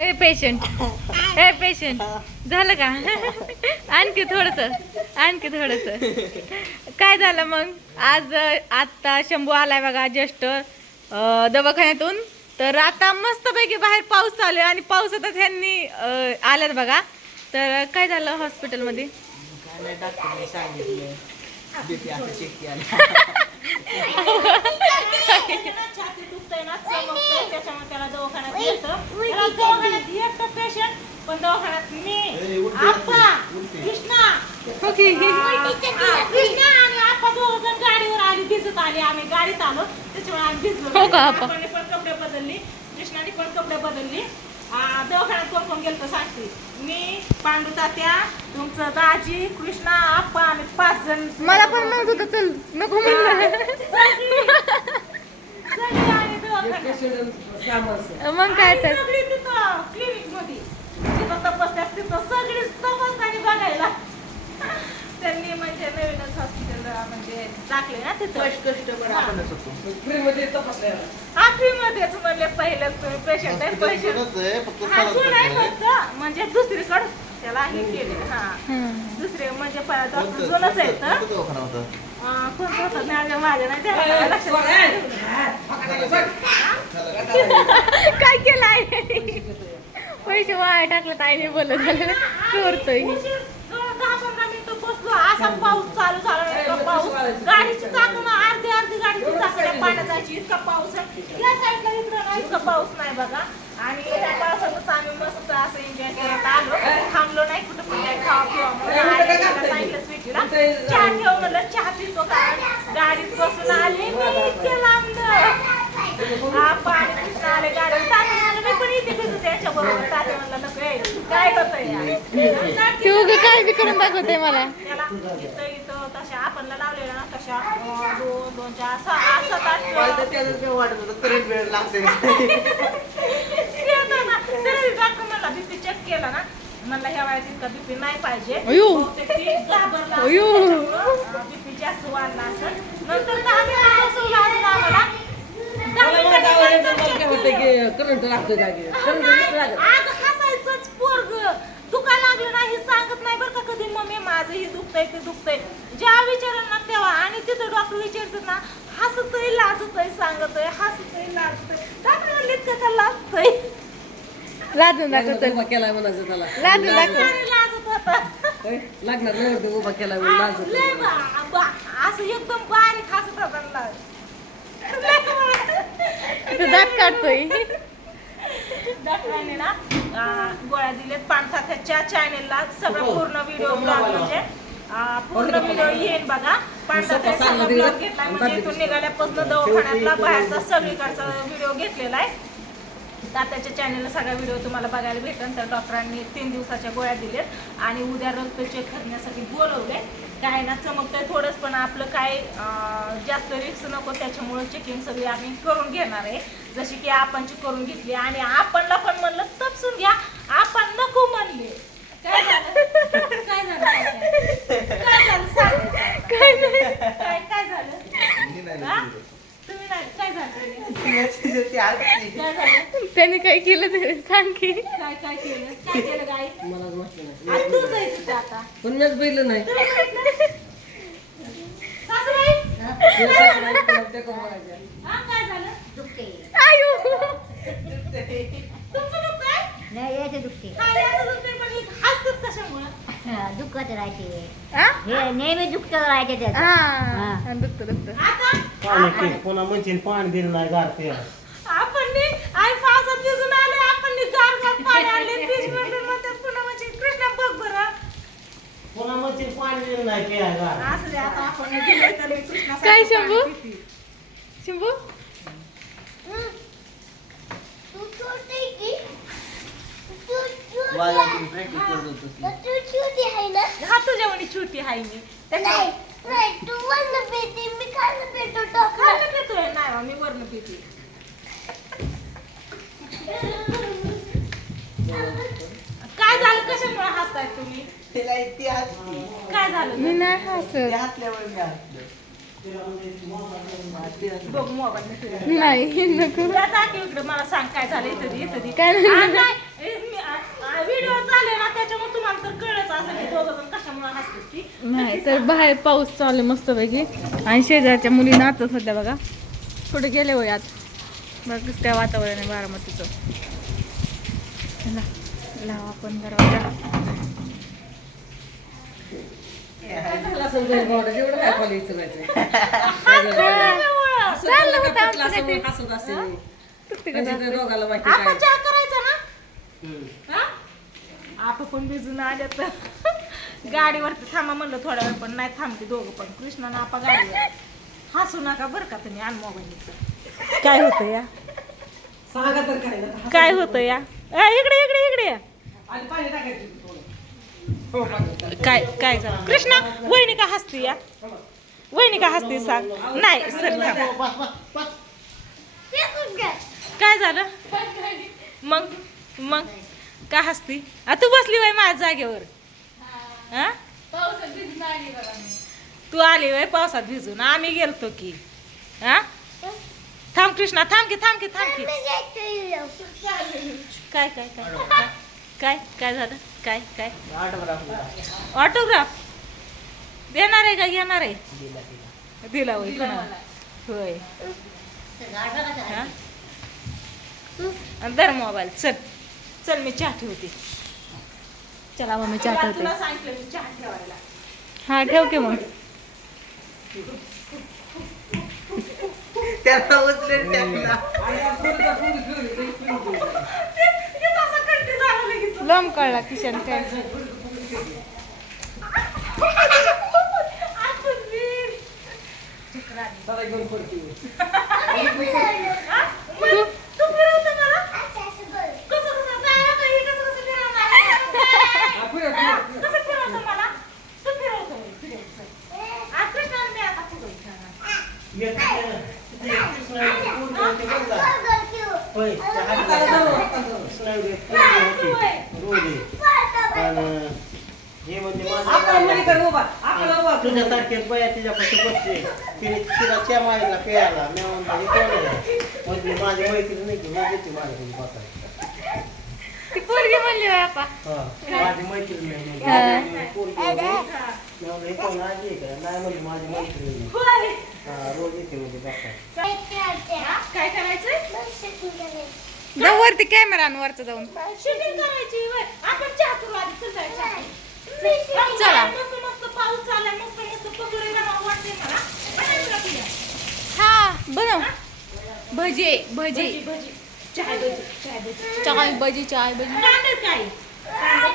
ए patient ए patient झालं का? आणखी थोडस काय झालं मग? आज आता शंभू आलाय बघा जस्ट दवाखान्यातून. तर आता मस्तपैकी बाहेर पाऊस चालू आहे आणि पावसातच ह्यांनी आल्यात बघा. तर काय झालं हॉस्पिटलमध्ये? पण दवाखान्यात मी आप्पा कृष्णा कृष्णा आणि आप्पा दोघ जण गाडीवर आली दिसत आली. आम्ही गाडीत आलो त्याच्यामुळे आम्ही भिजलो. हो का आप्पा? पण कपडे बदलली, कृष्णाने पण कपडे बदलली. दवाखान्यात कोण कोण गेलं सांगते मी, पांडू तात्या, तुमचं दाजी, कृष्णा, आप्पा आणि 5 जण. मला पण म्हणत होतं चल नको म्हणलं. सगळी आली दवाखान्यात. मग काय तर सगळी तिथं क्लिनिक मध्ये जिथं तपासतात तिथं सगळी तपासताना बघायला. त्यांनी म्हणजे नवीनच हॉस्पिटल म्हणजे टाकले ना तिथं. कस्टमर आपणच होतो फ्री मध्ये तपासले. हा फ्री मध्येच म्हणले पहिलेच तुम्ही पेशंट आहे. पेशंट हा जुन आहे फक्त म्हणजे दुसरीकडे त्याला हे केले. हा दुसरे म्हणजे डॉक्टर जुनच आहे तर कोणतं होतं नाही माझ्या नाही त्या लक्षात. काय केलं आहे? पैसे वाया टाकलं आईने बोलत झालं चोरतोय. 10-15 मिनिटं बसलो. असा पाऊस चालू झाला. पाऊस गाडीची चाकं अर्धी गाडीची चाकं पाण्यात जायची इतका पाऊस आहे. या साईडला इकडं नाही इतका पाऊस नाही बघा. आणि त्या पावसातच आम्ही मस्त असं एन्जॉय करत आलो. थांबलो नाही कुठं पण काय खावा पिवा सांगितलं स्वीटीला चहा ठेव म्हणलं चहा पितो कारण गाडीत बसून आले मी इतके लांबलं. पाणी कृष्ण आले गाडीवर तात्या म्हणलं मी पण इथे फिरतो त्याच्या बरोबर. तात्या म्हणलं नको काय होतंय तू काय बी करून दाखवते मला. त्याला इथं तशा आपण लावलेल्या ना तशा 2, 4, 6, 7, 8 वाटत होतं करंट वेळ लागते. डॉक्टर मला बीपी चेक केला ना म्हणला ह्या वयात इतका बीपी नाही पाहिजे. घाबरला बीपी जास्त वाढला असं. नंतर 10 मिनिटं बसवलं अजून आम्हाला. आज हसायचंच पोरग दुखा लागलं नाही सांगत नाही बरं का कधी मम्मी माझं हे दुखतंय ते दुखतंय. ज्या विचारलं ना तेव्हा आणि तिथं डॉक्टर विचारतात ना हसतय लाजतय सांगतय हसतय लाजतय. डॉक्टर म्हणले का लाजतय लाजून दाखव चल. केलाय म्हणायचं त्याला लाजून दाखव. लाजत होता लागणार नाही उभा केलाय लय असं एकदम बारीक हसत होता. दात काढतोय. डॉक्टरांनी ना गोळ्या दिलेत. पाणथाच्या चॅनेलला सगळं पूर्ण व्हिडिओ ब्लॉग म्हणजे पूर्ण व्हिडिओ येईल बघा. पाणथाच्या ब्लॉग घेतलाय म्हणजे इथून निघाल्यापासून दवाखान्यातला बाहेरचा सगळीकडचा व्हिडिओ घेतलेला आहे. तात्याच्या चॅनेलला सगळा व्हिडिओ तुम्हाला बघायला भेटेल. तर डॉक्टरांनी 3 दिवसाच्या गोळ्या दिलेत आणि उद्या रक्त चेक करण्यासाठी बोलवले. काय ना चमकतंय थोडंच पण आपलं काय जास्त रिस्क नको त्याच्यामुळे चेकिंग सगळी आम्ही करून घेणार आहे. जशी की आपणची करून घेतली आणि आपणला पण म्हणलं तपसून घ्या. आपण नको म्हणले. काय झालं काय झालं काय झालं सांग. काय झालं तुम्ही नाही काय झालं काय झालं त्याने काय केलं ते सांग की. काय केलं गाई तूच आहे तिथे आता पण मीच बघितलं नाही. सासूबाई काय झालं आयु तुमचं दुखतंय नाही याचे दुखते काय याचं दुखतंय पण हे हसतात कशामुळं दुखत राहते हा हे नेहमी दुखत राहते त्याचं हा दुखत आता पुन्हा म्हणजे पाणी दिलं नाही गारते. आपण आई पावसात भिजून आले आपण गार पाणी आणले फ्रीज मधून म्हणतात पुन्हा म्हणजे कृष्णा बघ बरं पुन्हा म्हणजे पाणी दिलं नाही प्यायला. असं दे आता आपण दिलंय तर कृष्णा काय शंभू शंभू प्रॅक्टिस करत होतो. हा तुझ्या म्हणे छोटी हाय मी खाल्लं पितोय नाही मी वरण पिते. काय झालं कशामुळे हसताय तुम्ही काय झालं मी नाही हसत. बघ मोबाईल नाही नको. दाखव इकडे मला सांग काय झालं इथं काय नाही. नाही तर बाहेर पाऊस चालू आहे मस्तपैकी आणि शेजारच्या मुली नाचत होत्या बघा. कुठे गेले होय आज बघ त्या वातावरण आहे बारामतीचं. चला लावा आपण दरवाजा. जेवढं काय खाली विचारायचं चाललं होतं आमचं काहीतरी. हसत असेल तिकडे कशी ते दोघाला माहिती आपण काय चहा करायचा ना हा? आपण पण भिजून आले तर गाडीवरती थांबा म्हणलं थोड्या वेळ पण नाही थांबते दोघं पण. कृष्णा ना आपा गाडीवर हसू नका बरं का तुम्ही. आण मोबाईल. काय होतं या सांगा तर काय ना काय होतं या इकडे इकडे इकडे या. आणि पाणी टाकायचं थोडं. हो, पाणी. काय काय झालं कृष्णा वहिनी का हसती या वहिनी का हसती सांग. नाही सर थांब. काय झालं मग मग का हसती तू बसली वय माझ्या जागेवर. हा तू आली वय पावसात भिजून. आम्ही गेलतो की. हा थांब कृष्णा थांब की थांब की थांब की. काय काय काय काय काय झालं काय काय ऑटोग्राफ देणार आहे का घेणार आहे. दिला होय कोणाला होय. हा? दर मोबाईल चल चल मी चहा ठेवते. चला मग मी चहा ठेवते. तुला सांगितलं मी चहा ठेवायला. हा ठेव की मग. त्याला उचलून टाकला. लम कळला किशन काय. चला घेऊन पडते. तू फिरवतो मला कसं कसं काय हे कसं कसं फिरवणार कसं फिरवतो मला तू फिरवतो कृष्णाला मी आता हे म्हणजे आपण मध्ये कर उभा. आपण उभा. तुझ्यासारखेच बया तिच्यापाशी बसते. तिने तिला च्या माईला प्यायला मी म्हणतो हे कोण आहे म्हणजे माझी मैत्रीण नाही की मी देते माझ्याकडे बसायला. ती पोरगी म्हणली होय आपा. हा माझी मैत्रीण नाही म्हणजे पोरगी होती. मी म्हणलं, हे कोण आजी आहे का नाही म्हणजे माझी मैत्रीण नाही. हा रोज येते म्हणजे बसायला. काय करायचंय जाऊ वरती कॅमेरा वरचं जाऊन. शूटिंग करायची होय. आपण चहा करू आधी चल जायचं. चला. मस्त मस्त पाऊस चाललाय मस्त मस्त पकोडे बनवा वाटते मला. बनायचं का तुला? हा बनव भजी भजी भजी चाय भजी चाय भजी चाय भजी चाय भजी. कांदे काय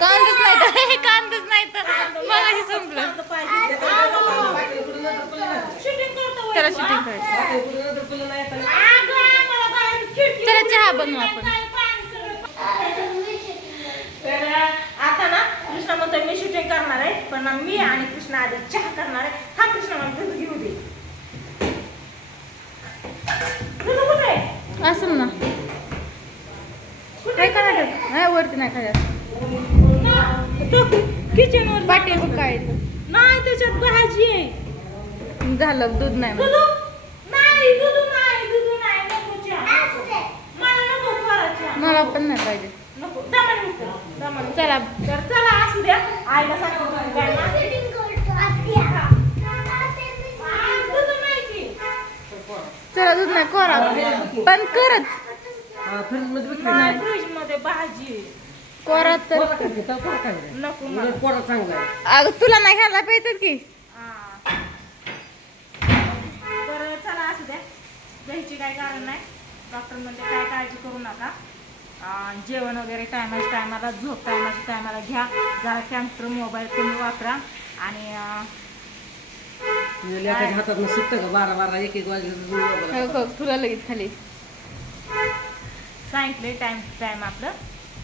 कांदच नाही तर कांदच नाही तर मगाशी संपलं. शूटिंग करतो त्याला शूटिंग करायचं. अगं आम्हाला बाहेर खिडकी चला चहा बनवू आपण. तर आता ना कृष्णा म्हणतोय मी शूटिंग करणार आहे पण मी आणि कृष्णा आधी चहा करणार आहे. हा कृष्णा मला दूध घेऊ दे. दूध कुठे आहे? असं ना काय करायचं नाही वरती नाही खायचं. किचन वर पाठी बघ काय नाही त्याच्यात भाजी आहे. झालं दूध नाही दूध म्हणून. नाही दूध नाही नको चहा. मला नको करायचा मला पण नाही पाहिजे. नको दमन नको दमन चला तर चला असू द्या. आईला सांगतो तुम्ही काय ना. दूध नाही की. चला दूध नाही कोरा पण करच फ्रीज मध्ये विकली नाही नाही. फ्रीज मध्ये भाजी आहे. कोरा तर पोरं खाते, तर पोरं खाते. नको मला. उलट पोरं चांगलं आहे. अगं तुला नाही घ्यायला पाहिजे की. हा. तर चला असू द्या घ्यायची काय कारण नाही. डॉक्टर म्हणते काय काळजी करू नका. जेवण वगैरे टायमाला झोप टायमाला घ्या. जरा कॅम्प्युटर मोबाईल कमी वापरा आणि तुझ्या लेकाच्या हातात सुटतं का 12 1 वाजले. हो, तुला लगेच खाली. सांगितले टाइम आपलं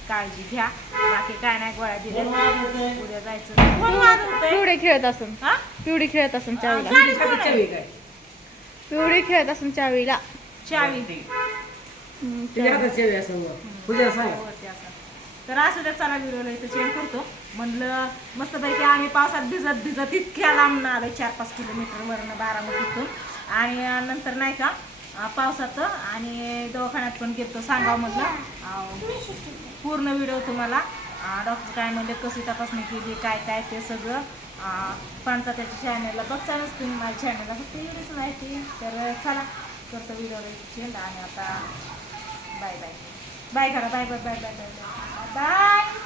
काळजी घ्या. बाकी काय नाही गोळ्या दिल्या. उद्या जायचं. कोण वाजवतंय? पिवडी खेळत असून हा? पिवडी खेळत असून चावीला. गाडी कोण आहे? चवी काय पिवडी खेळत असून चावीला. चावी तुझ्या हातात चवी असं पूजा सांग. वरती असं. तर असं त्या चला व्हिडिओला इथं शेअर करतो. म्हणलं मस्तपैकी आम्ही पावसात भिजत इतक्या लांब आलो 4-5 किलोमीटरवरनं बारामतीतून. आणि नंतर नाही का पावसात आणि दवाखान्यात पण गेलतो. सांगावं म्हटलं पूर्ण व्हिडिओ तुम्हाला. डॉक्टर काय म्हणले कशी तपासणी केली काय काय ते सगळं पाणचा त्याच्या चॅनलला बघतानच तुम्ही माझ्या चॅनलला फक्त एवढीच माहिती. तर चला करतो व्हिडिओला आणि आता बाय बाय बाय करा. Bye bye bye bye bye bye bye.